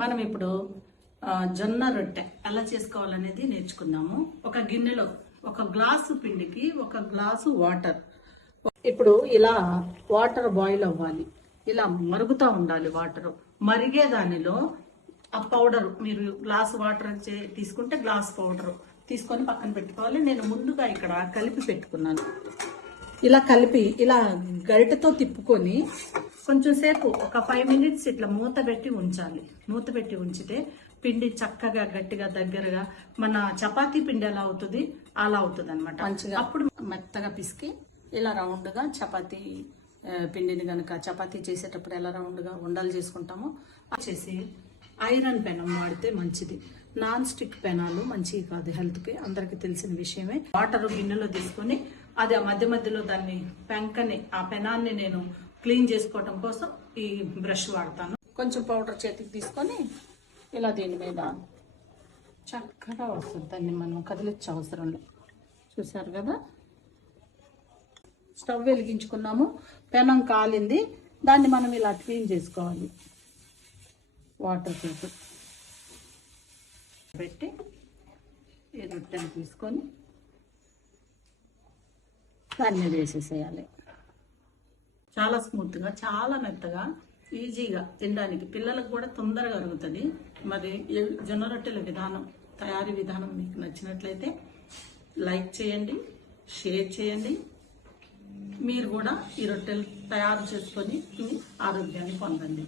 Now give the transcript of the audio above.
మనం ఇప్పుడు జొన్న రొట్టె ఎలా చేసుకోవాలనేది నేర్చుకుందాము. ఒక గిన్నెలో ఒక గ్లాసు పిండికి ఒక గ్లాసు వాటర్. ఇప్పుడు ఇలా వాటర్ బాయిల్ అవ్వాలి, ఇలా మరుగుతూ ఉండాలి. వాటర్ మరిగే దానిలో ఆ పౌడర్, మీరు గ్లాస్ వాటర్ తీసుకుంటే గ్లాస్ పౌడర్ తీసుకొని పక్కన పెట్టుకోవాలి. నేను ముందుగా ఇక్కడ కలిపి పెట్టుకున్నాను. ఇలా కలిపి ఇలా గరిటెతో తిప్పుకొని కొంచెం సేపు ఒక 5 minutes ఇట్లా మూత పెట్టి ఉంచాలి. మూత పెట్టి ఉంచితే పిండి చక్కగా గట్టిగా దగ్గరగా మన చపాతీ పిండి ఎలా అవుతుంది అలా అవుతుంది అనమాట. మంచిగా అప్పుడు మెత్తగా పిసికి ఇలా రౌండ్గా చపాతీ పిండిని కనుక చపాతీ చేసేటప్పుడు ఎలా రౌండ్గా ఉండలు చేసుకుంటామో చేసి ఐరన్ పెనం వాడితే మంచిది. నాన్ స్టిక్ పెనాలు మంచివి కాదు హెల్త్కి, అందరికి తెలిసిన విషయమే. వాటర్ గిన్నెలో తీసుకొని అది ఆ మధ్య మధ్యలో దాన్ని పెంకని ఆ పెనాన్ని నేను క్లీన్ చేసుకోవటం కోసం ఈ బ్రష్ వాడతాను. కొంచెం పౌడర్ చేతికి తీసుకొని ఇలా దీని మీద చక్కగా వస్తుంది. దాన్ని మనం కదిలించే అవసరం లేదు. చూసారు కదా, స్టవ్ వెలిగించుకున్నాము, పెనం కాలింది. దాన్ని మనం ఇలా క్లీన్ చేసుకోవాలి. వాటర్ తోటి పెట్టి ఈ రొట్టెని తీసుకొని దాన్ని మీద వేసేసేయాలి. చాలా స్మూత్గా, చాలా మెత్తగా, ఈజీగా తినడానికి పిల్లలకు కూడా తొందరగా అరుగుతుంది. మరి జొన్న రొట్టెల విధానం, తయారీ విధానం మీకు నచ్చినట్లయితే లైక్ చేయండి, షేర్ చేయండి. మీరు కూడా ఈ రొట్టెలు తయారు చేసుకొని ఆరోగ్యాన్ని పొందండి.